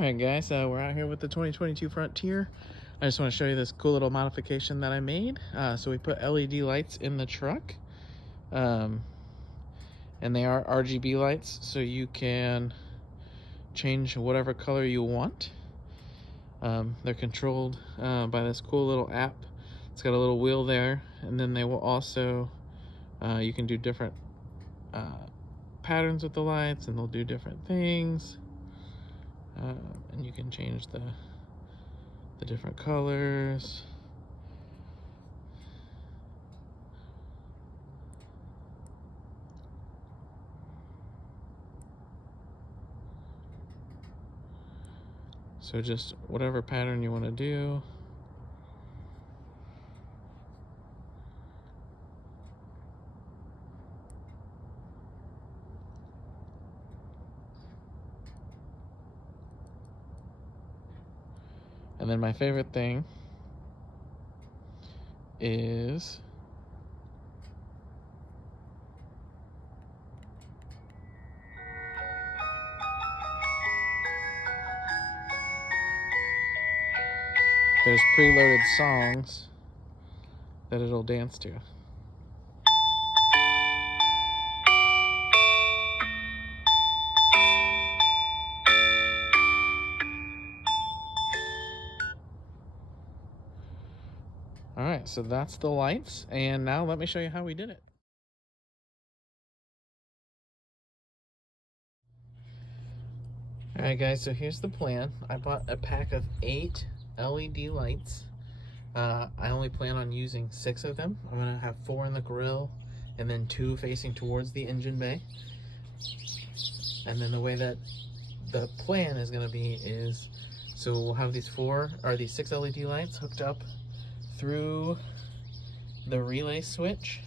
Alright guys, we're out here with the 2022 Frontier. I just want to show you this cool little modification that I made. So we put LED lights in the truck. And they are RGB lights, so you can change whatever color you want. They're controlled by this cool little app. It's got a little wheel there, and then they will also, you can do different patterns with the lights, and they'll do different things. And you can change the different colors. So just whatever pattern you want to do. And then my favorite thing is there's preloaded songs that it'll dance to. All right, so that's the lights, and now let me show you how we did it. All right, guys, so here's the plan. I bought a pack of 8 LED lights. I only plan on using 6 of them. I'm gonna have 4 in the grill, and then 2 facing towards the engine bay. And then the way that the plan is gonna be is, so we'll have these 6 LED lights hooked up through the relay switch,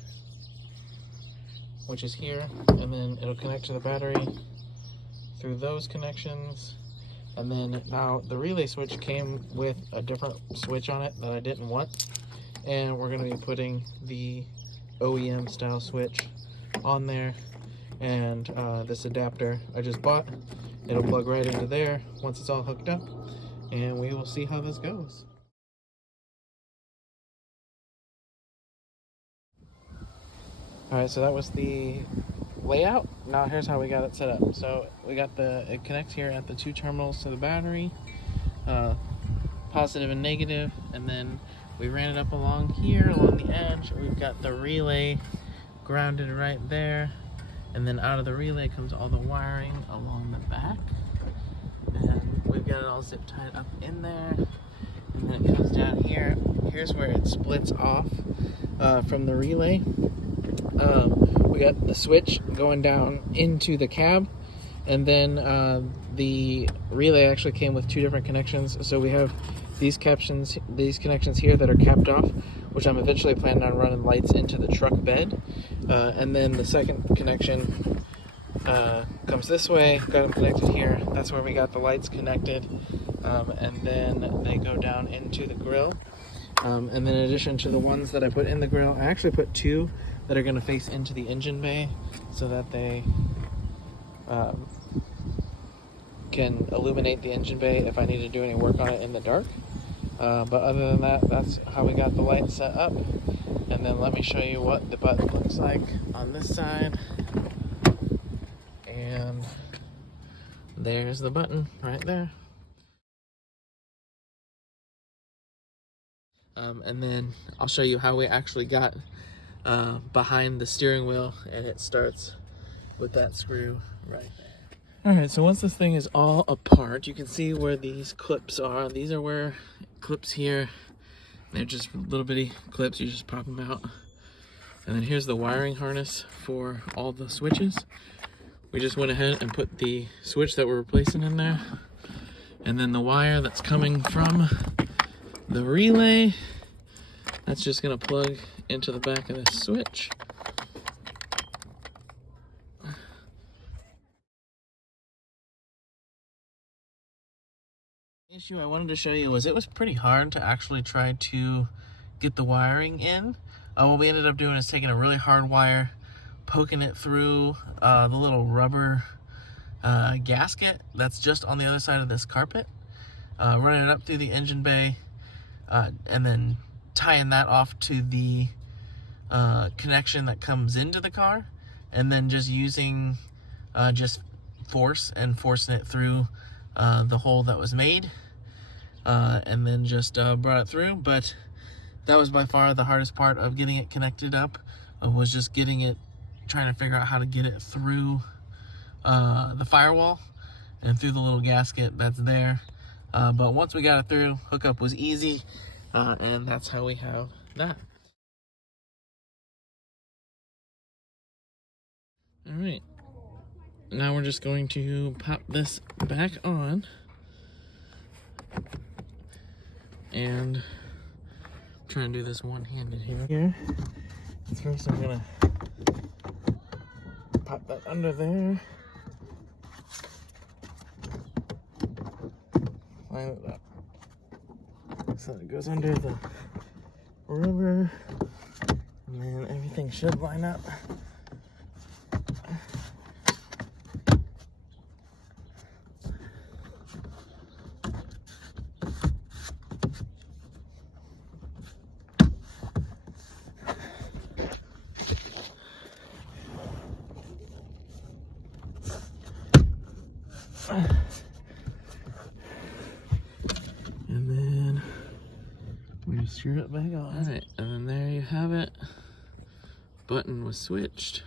which is here, and then it'll connect to the battery through those connections. And then now the relay switch came with a different switch on it that I didn't want, and we're going to be putting the OEM style switch on there. And this adapter I just bought, it'll plug right into there once it's all hooked up, and we will see how this goes. Alright, so that was the layout. Now here's how we got it set up. So we got it connects here at the 2 terminals to the battery, positive and negative, and then we ran it up along here, along the edge. We've got the relay grounded right there, and then out of the relay comes all the wiring along the back. And we've got it all zip tied up in there, and then it comes down here. Here's where it splits off from the relay. We got the switch going down into the cab, and then the relay actually came with 2 different connections. So we have these connections here that are capped off, which I'm eventually planning on running lights into the truck bed. And then the second connection comes this way, got them connected here. That's where we got the lights connected, and then they go down into the grill. And then in addition to the ones that I put in the grill, I actually put 2 that are going to face into the engine bay so that they can illuminate the engine bay if I need to do any work on it in the dark. But other than that, that's how we got the lights set up. And then let me show you what the button looks like on this side. And there's the button right there. And then I'll show you how we actually got behind the steering wheel, and it starts with that screw right there. Alright, so once this thing is all apart, you can see where these clips are. These are where clips here. They're just little bitty clips, you just pop them out. And then here's the wiring harness for all the switches. We just went ahead and put the switch that we're replacing in there. And then the wire that's coming from the relay, that's just gonna plug into the back of this switch. The issue I wanted to show you was it was pretty hard to actually try to get the wiring in. What we ended up doing is taking a really hard wire, poking it through the little rubber gasket that's just on the other side of this carpet, running it up through the engine bay, and then tying that off to the connection that comes into the car, and then just using just force and forcing it through the hole that was made, and then just brought it through. But that was by far the hardest part of getting it connected up, was just trying to figure out how to get it through the firewall and through the little gasket that's there. But once we got it through, hookup was easy, and that's how we have that. All right, now we're just going to pop this back on, and I'm trying to do this one-handed here. First I'm gonna pop that under there, line it up so it goes under the rubber, and then everything should line up. And then we just screw it back on. Alright, and then there you have it. Button was switched.